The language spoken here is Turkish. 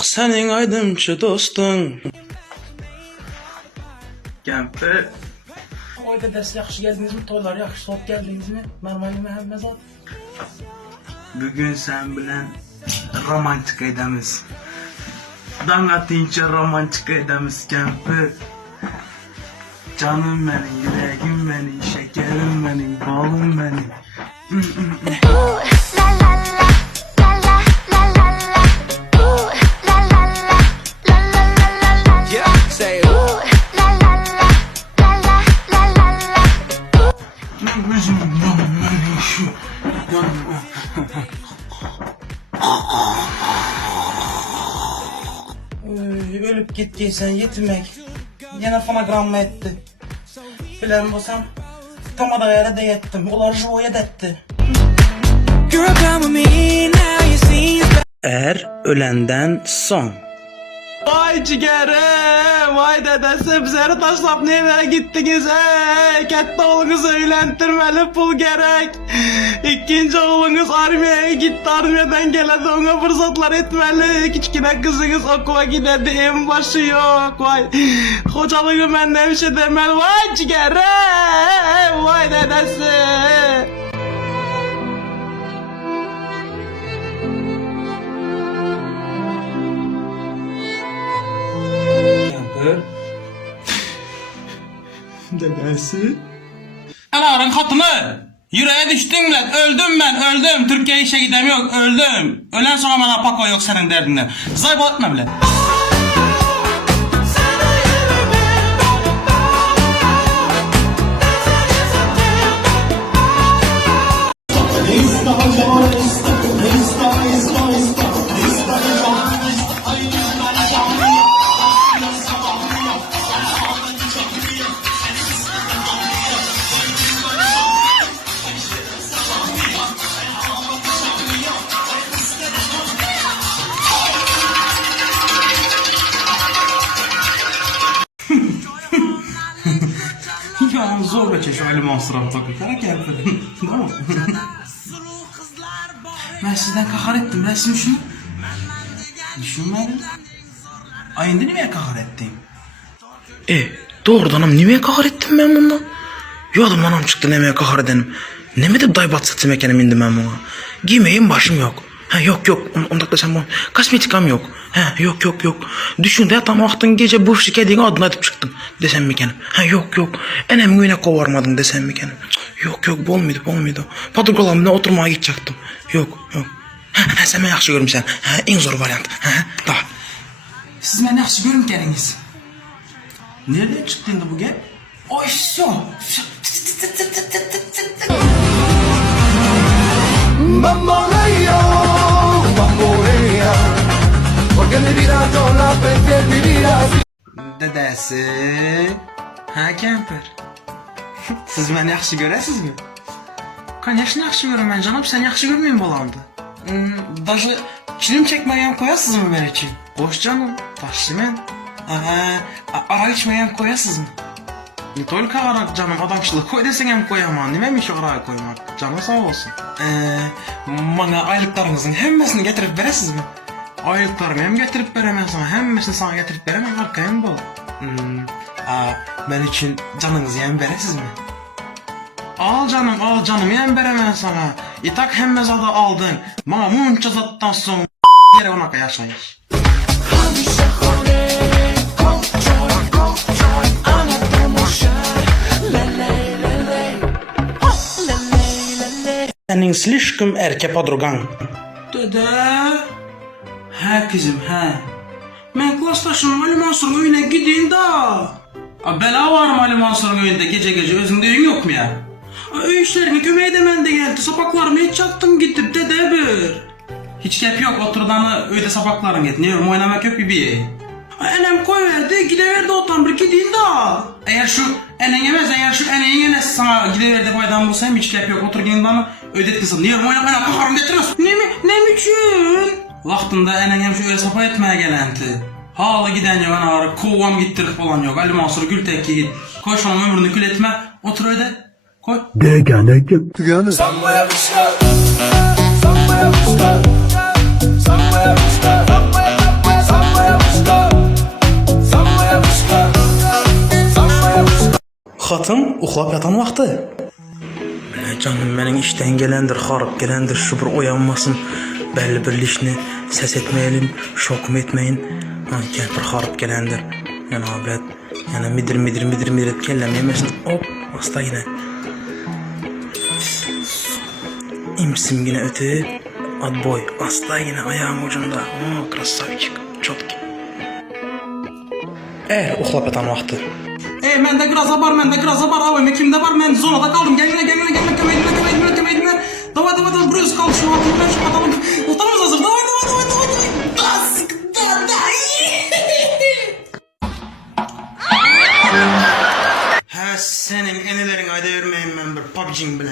Bak senin aydınçı dostun. Kemper. Oy dedesi yaxşı geldiniz mi? Toylar yaxşı soğuk geldiniz mi? Normal mi Mehmezat? Bugün sen bilen romantik edemiz. Dangatınca romantik edemiz Kemper. Canım benim, yüreğim benim, şekerim benim, balım benim. Ölüp gittiysen yetinmek yine fonogram mı etti? Bilen olsam tam da yere de yettim. Ular joya detti. Ölenden son. Vay ciğerim, vay dedesi bizleri taşlap nereye gittiniz Kette oğlunuz öğlendirmeli pul gerek. İkinci oğlunuz armiyaya gitti, armiyadan geledi ona fırsatlar etmeli. Küçükine kızınız okula gidedi, en başı yok. Vay hocalığı benden bir şey demeli. Vay ciğerim, vay dedesi. Dedesi. Anarın katını. Yüreğe düştün millet. Öldüm ben, öldüm. Türkiye'ye işe gidemiyorum, öldüm. Ölen sonra bana pako yok senin derdinden. Zayıf etme millet. Ya zor be şu Ali Mansur'a takı. Kara geldim. Tamam. Ben sizden kahar ettim. Ben sizin şunu düşünmedim. Ay indi niye kahar ettim? Doğrudanım nimeye kahar ettim ben bundan? Yo adamdan am çıktı nemeye kahar edenim. Neme de dayı batsatı mekanım indim ben buna. Giymeyeyim başım yok. Yok ondakta sen bu. Kosmetikam yok. Yok. Düşün de yatan vaktin gece bu şikayetini adını atıp çıktım desem mekanım. Yok. Enem güne kovarmadın desem mekanım. Yok olmaydı. Padurgalarımla oturmaya gidecektim. Yok. Sen beni yaxşı görmüşsən. En zor variant. Daha. Siz beni yaxşı görmükəniniz. Nereden çıktı bu gel? Oy şu. Bamboleo, porque mi vida yo la prefiero vivir así. Dedesi. Kemper. Siz beni yaxşı görəsiz mi? Конечно yaxşı görürüm ben canım. Sen yaxşı görmeyin balamdı. Даже çilim çekmeyen koyasız mı ben için? Hoş canım. Taşlı men. Arak içmeyen koyasız mı? Ne только arak canım adamçılık koy desen hem koyamam. Neymiş şu arağı koymak? Canım sağ olsun. Bana aylıklarınızın hemmesini getirip veresiz mi? Aylıklarımı hem getirip veremem sana. Hemmesini sana getirip veremem. Arkayım bol. Ben için canınızı yem veresiz mi? Al canım yem veremem sana. İtak hemmezada aldın. Bana munca zattan sonra yere ona yaşayış. Senin slişkım erke padrugan. Dede. Kızım Ben klastaşım Ali Mansur'un evine gideyim da. Bela var mı Ali Mansur'un evinde gece özünde evin yok mu ya? Öy işlerini kömeğe de ben de geldi. Sapaklarımı hiç çaktım gidip dede bir. Hiç gep yok oturdanı öyde sapaklarım git. Ne yorum oynamak yok bir. Enem koy verdi gideverdi otan bir gideyim da. Eğer şu eneğin yemez sana gideverdi faydan bulsa hem hiç gep yok otur gidin bana ödet kızım. Ne yorum oynamak kaharım getirmez. Ne için? Vaktinde eneğim şu öyle sapa etmeye gelendi. Hala giden yok ana var kovam gittirip olan yok. Ali Mansur Gültekki git. Koy şu an ömrünü kül etme. Otur öyle. Koy. Degane. Somewhere we start. Somewhere we start. Somewhere we start. Somewhere we start. Zatım uxlap yatan vaxtı. Canım benim işten gelendir, harap gelendir, şu bir uyanmasın. Belli bir lişni ses etmeyelim, şok mu etmeyin. Gel bir harap gelendir. Yani ablet, yani midir et kellem yemesin. Hop, hasta yine. İmsim yine ötüp, ad boy, hasta yine ayağım ucunda. Krasavçık, çotki. Uxlap yatan vaxtı. Mende graza var, AVM kimde var, ben zonada kaldım. Gelme, kömeydime. Davay, burası kaldı şu an. Ben şu adamın, ortamız hazır. Davay. Ha senin enelerin ayda yürümeyin ben bir PUBG'm bile.